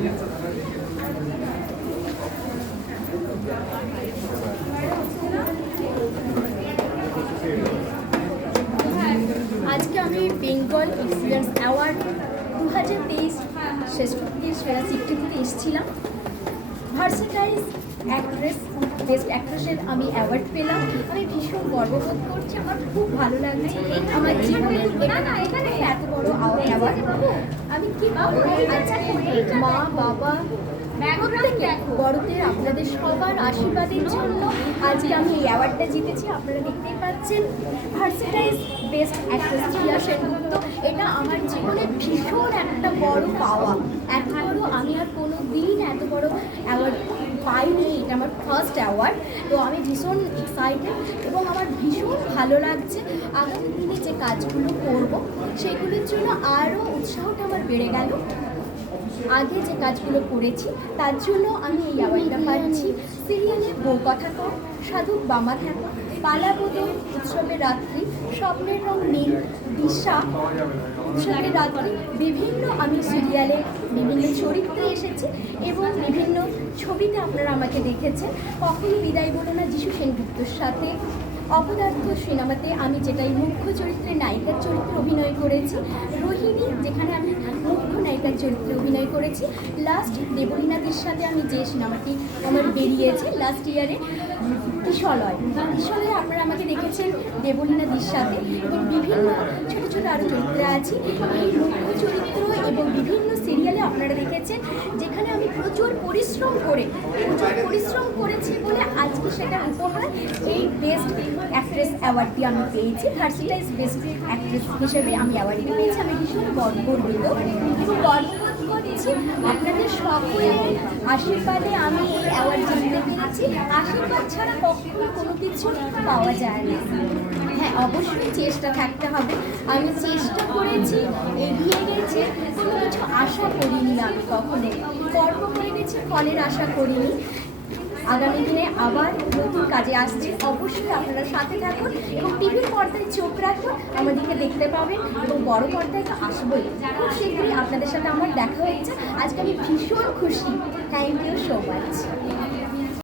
আজকে আমি Bengal excellence award 2023 শ্রেষ্ঠত্বের সেরা স্বীকৃতিতে এসেছিলাম। ভার্সেটাইল অ্যাক্ট্রেস, বেস্ট অ্যাক্ট্রেসের আমি অ্যাওয়ার্ড পেলাম। আমি ভীষণ গর্ববোধ করছি, আমার খুব ভালো লাগছে। আমার জীবনে এখানে এত বড় অ্যাওয়ার্ড আমি কি আজকে মা বাবা প্রত্যেকে বড়দের আপনাদের সবার আশীর্বাদের জন্য আজকে আমি এই অ্যাওয়ার্ডটা জিতেছি। আপনারা দেখতেই পাচ্ছেন versatile best actress Shriya Sengupta. এটা আমার জীবনে ভীষণ একটা বড় পাওয়া। এত বড় আমি আর কোনো দিন এত বড় অ্যাওয়ার্ড পাইনি। এটা আমার ফার্স্ট অ্যাওয়ার্ড। তো আমি ভীষণ এক্সাইটেড এবং আমার ভীষণ ভালো লাগছে। আগামী দিনে যে কাজগুলো করব সেগুলোর জন্য আরও উৎসাহটা আমার বেড়ে গেল। আগে যে কাজগুলো করেছি তার জন্য আমি এই অ্যাওয়ার্ডটা পাচ্ছি। সিরিয়ালে বউ কথা কও, সাধক বামা থাকা, পালাবদল, উৎসবের রাত্রি, স্বপ্নের রং নীল, দিশা, উৎসবের রাত্রি, বিভিন্ন আমি সিরিয়ালে বিভিন্ন চরিত্রে এসেছি এবং বিভিন্ন ছবিতে আপনারা আমাকে দেখেছেন। কখনই বিদায় বলো না যিশু সেনগুপ্তর সাথে, অপদার্থ সিনেমাতে আমি যেটাই মুখ্য চরিত্রে নায়িকার চরিত্রে অভিনয় করেছি, রোহিণী যেখানে আমি মুখ্য নায়িকার চরিত্রে অভিনয় করেছি, লাস্ট দেবলীনাদের সাথে আমি যে সিনেমাটি আমার বেরিয়েছে লাস্ট ইয়ারে কিশলয়, কিশলয়ে আপনারা আমাকে দেখেছেন দেবলীনাদের সাথে এবং বিভিন্ন ছোটো ছোটো আরও চরিত্রে আছি। এই মুখ্য চরিত্র এবং বিভিন্ন সিরিয়ালে আপনারা দেখেছেন যেখানে আমি প্রচুর পরিশ্রম করেছি বলে আজকে সেটা উপহার এই বেস্ট অ্যাক্ট্রেস অ্যাওয়ার্ডটি আমি পেয়েছি। ভার্সেটাইল বেস্ট অ্যাক্ট্রেস হিসেবে আমি অ্যাওয়ার্ডটি পেয়েছি। আমি ভীষণ গর্বিত এবং গর্ববোধ করছি আপনাদের সকলের আশীর্বাদে আমি এই অ্যাওয়ার্ড জিততে পেরেছি। আশীর্বাদ ছাড়া কখনো কোনো কিছু পাওয়া যায় না। হ্যাঁ, অবশ্যই চেষ্টা থাকতে হবে। আমি চেষ্টা করেছি, এগিয়ে গেছি, কোনো কিছু আশা করিনি না আমি কখনো। গর্ব করে গেছি, ফলের আশা করিনি। আগামী দিনে আবার নতুন কাজে আসছে, অবশ্যই আপনারা সাথে থাকুন এবং টিভির পর্দায় চোখ রাখুন, আমাদেরকে দেখতে পাবেন এবং বড় পর্দায় তো আসবোই। খুব শীঘ্রই আপনাদের সাথে আমার দেখা হচ্ছে। আজকে আমি ভীষণ খুশি। Thank you so much.